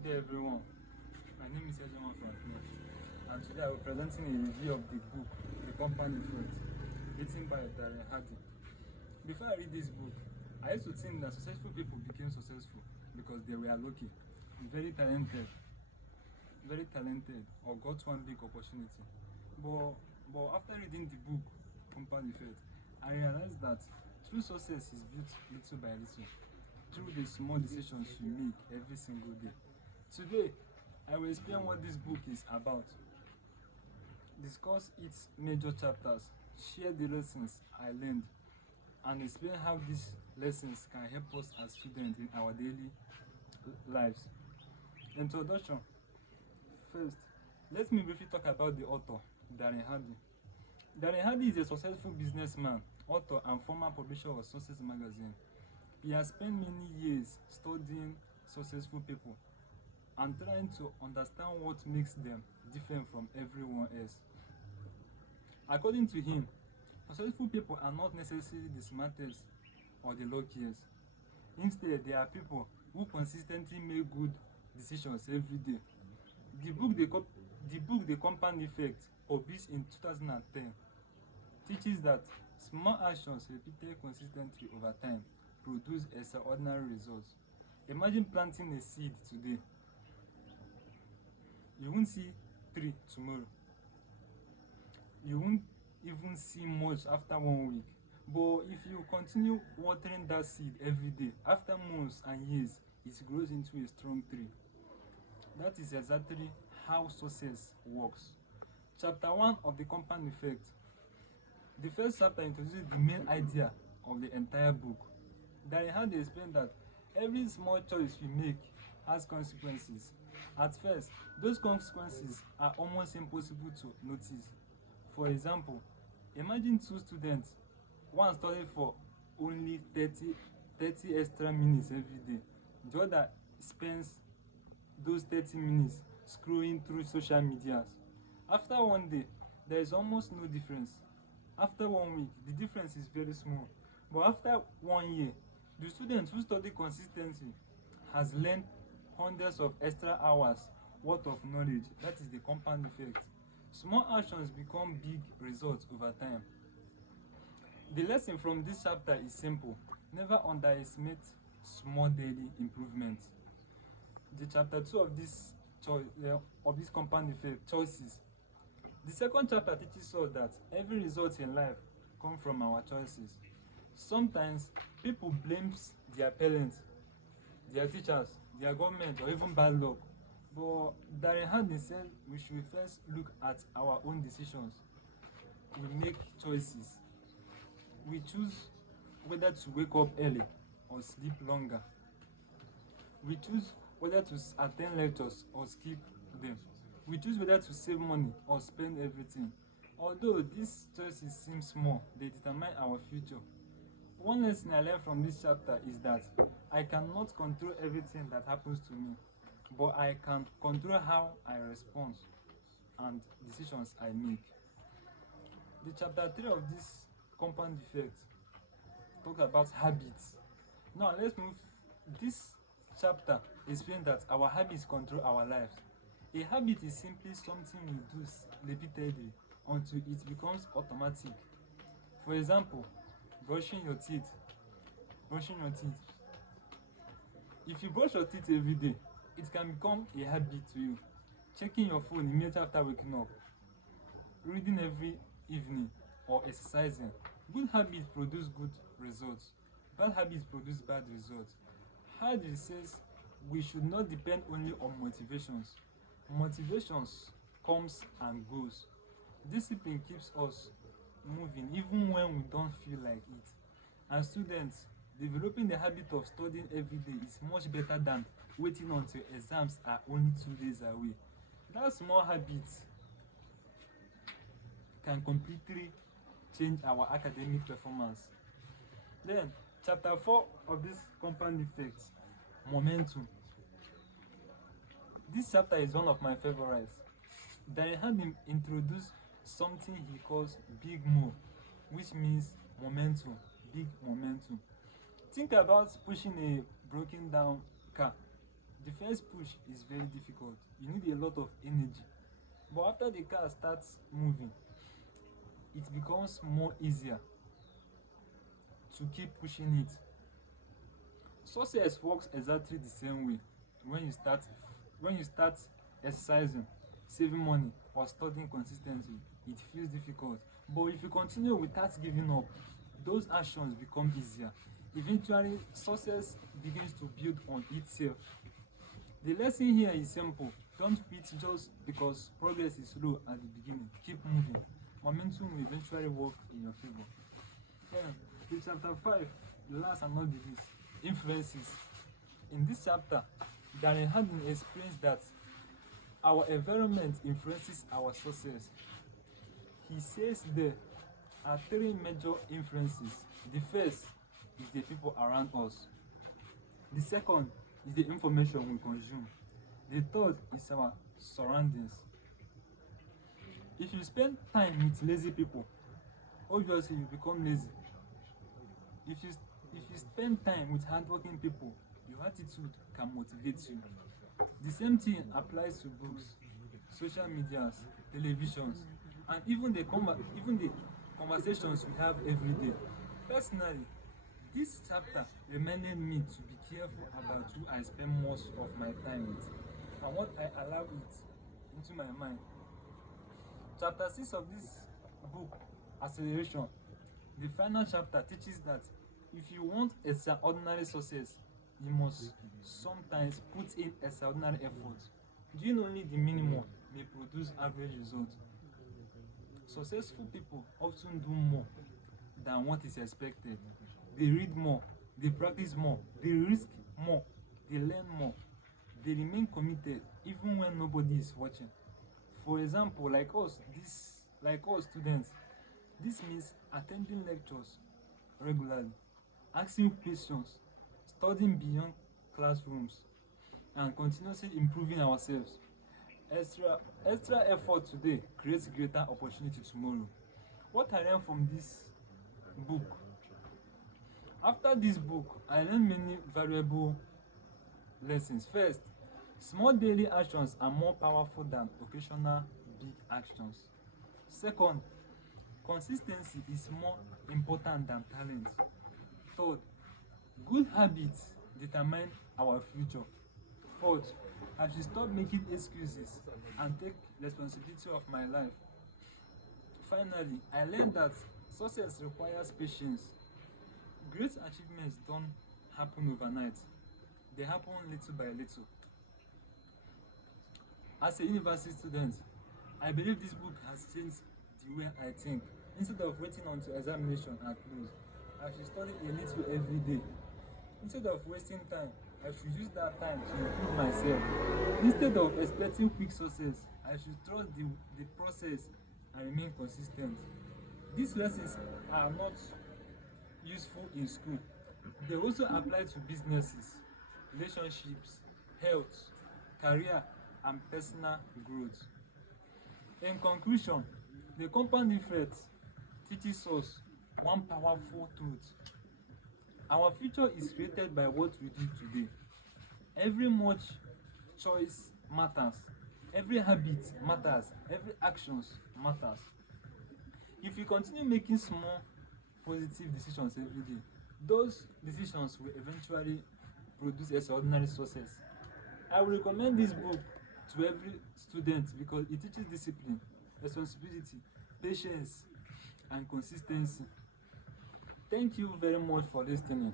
Good day everyone, my name is Ejeman Franklin and today I will be presenting a review of the book The Compound Effect written by Darren Hardy. Before I read this book, I used to think that successful people became successful because they were lucky, very talented or got one big opportunity. But after reading the book Compound Effect, I realized that true success is built little by little through the small decisions you make every single day. Today, I will explain what this book is about, discuss its major chapters, share the lessons I learned, and explain how these lessons can help us as students in our daily lives. Introduction. First, let me briefly talk about the author, Darren Hardy. Darren Hardy is a successful businessman, author, and former publisher of Success Magazine. He has spent many years studying successful people and trying to understand what makes them different from everyone else. According to him, successful people are not necessarily the smartest or the luckiest. Instead, they are people who consistently make good decisions every day. The book The Compound Effect, published in 2010, teaches that small actions repeated consistently over time produce extraordinary results. Imagine planting a seed today. You won't see tree tomorrow. You won't even see much after 1 week. But if you continue watering that seed every day, after months and years, it grows into a strong tree. That is exactly how success works. Chapter 1 of The Compound Effect. The first chapter introduces the main idea of the entire book. Darren Hardy explained that every small choice we make has consequences. At first, those consequences are almost impossible to notice. For example, imagine two students, one studying for only 30 extra minutes every day. The other spends those 30 minutes scrolling through social media. After 1 day, there is almost no difference. After 1 week, the difference is very small. But after 1 year, the student who study consistently has learned hundreds of extra hours worth of knowledge. That is the compound effect. Small actions become big results over time. The lesson from this chapter is simple. Never underestimate small daily improvements. The chapter 2 of this compound effect, choices. The second chapter teaches us that every result in life comes from our choices. Sometimes people blame their parents, their teachers, their government, or even bad luck. But Darren Hardy said we should first look at our own decisions. We make choices. We choose whether to wake up early or sleep longer. We choose whether to attend lectures or skip them. We choose whether to save money or spend everything. Although these choices seem small, they determine our future. One lesson I learned from this chapter is that I cannot control everything that happens to me, but I can control how I respond and decisions I make. The chapter 3 of this compound effect talks about habits. Now let's move. This chapter explains that our habits control our lives. A habit is simply something we do repeatedly until it becomes automatic. For example, brushing your teeth. If you brush your teeth every day, it can become a habit to you. Checking your phone immediately after waking up, reading every evening, or exercising. Good habits produce good results. Bad habits produce bad results. Hardy says we should not depend only on motivations. Motivations comes and goes. Discipline keeps us moving even when we don't feel like it. And students, developing the habit of studying every day is much better than waiting until exams are only 2 days away. That small habit can completely change our academic performance. Then, chapter 4 of this compound effect, momentum. This chapter is one of my favorites. Darren Hardy introduced something he calls big move, which means momentum, big momentum. Think about pushing a broken down car. The first push is very difficult. You need a lot of energy. But after the car starts moving, it becomes more easier to keep pushing it. Success works exactly the same way. When you start exercising, saving money, or studying consistently, it feels difficult. But if you continue without giving up, those actions become easier. Eventually, success begins to build on itself. The lesson here is simple. Don't quit just because progress is slow at the beginning. Keep moving. Momentum will eventually work in your favor. Then, with chapter 5, the last and not the least, influences. In this chapter, Darren Harding explains that our environment influences our success. He says there are three major influences. The first is the people around us. The second is the information we consume. The third is our surroundings. If you spend time with lazy people, obviously you become lazy. If you spend time with hardworking people, your attitude can motivate you. The same thing applies to books, social medias, televisions, and even the conversations we have every day. Personally, this chapter reminded me to be careful about who I spend most of my time with and what I allow it into my mind. Chapter 6 of this book, Acceleration, the final chapter teaches that if you want extraordinary success, you must sometimes put in extraordinary effort. Doing only the minimum may produce average results. Successful people often do more than what is expected. They read more, they practice more, they risk more, they learn more, they remain committed even when nobody is watching. For example, like us students, this means attending lectures regularly, asking questions, studying beyond classrooms, and continuously improving ourselves. Extra effort today creates greater opportunity tomorrow. What I learned from this book. After this book, I learned many valuable lessons. First, small daily actions are more powerful than occasional big actions. Second, consistency is more important than talent. Third, good habits determine our future. Fourth, I should stop making excuses and take responsibility of my life. Finally, I learned that success requires patience. Great achievements don't happen overnight, they happen little by little. As a university student, I believe this book has changed the way I think. Instead of waiting until examination are closed, I should study a little every day. Instead of wasting time, I should use that time to improve myself. Instead of expecting quick success, I should trust the process and remain consistent. These lessons are not useful in school. They also apply to businesses, relationships, health, career, and personal growth. In conclusion, the compound effect teaches us one powerful truth. Our future is created by what we do today. Every much choice matters. Every habit matters. Every actions matters. If we continue making small positive decisions every day, those decisions will eventually produce extraordinary success. I will recommend this book to every student because it teaches discipline, responsibility, patience, and consistency. Thank you very much for listening.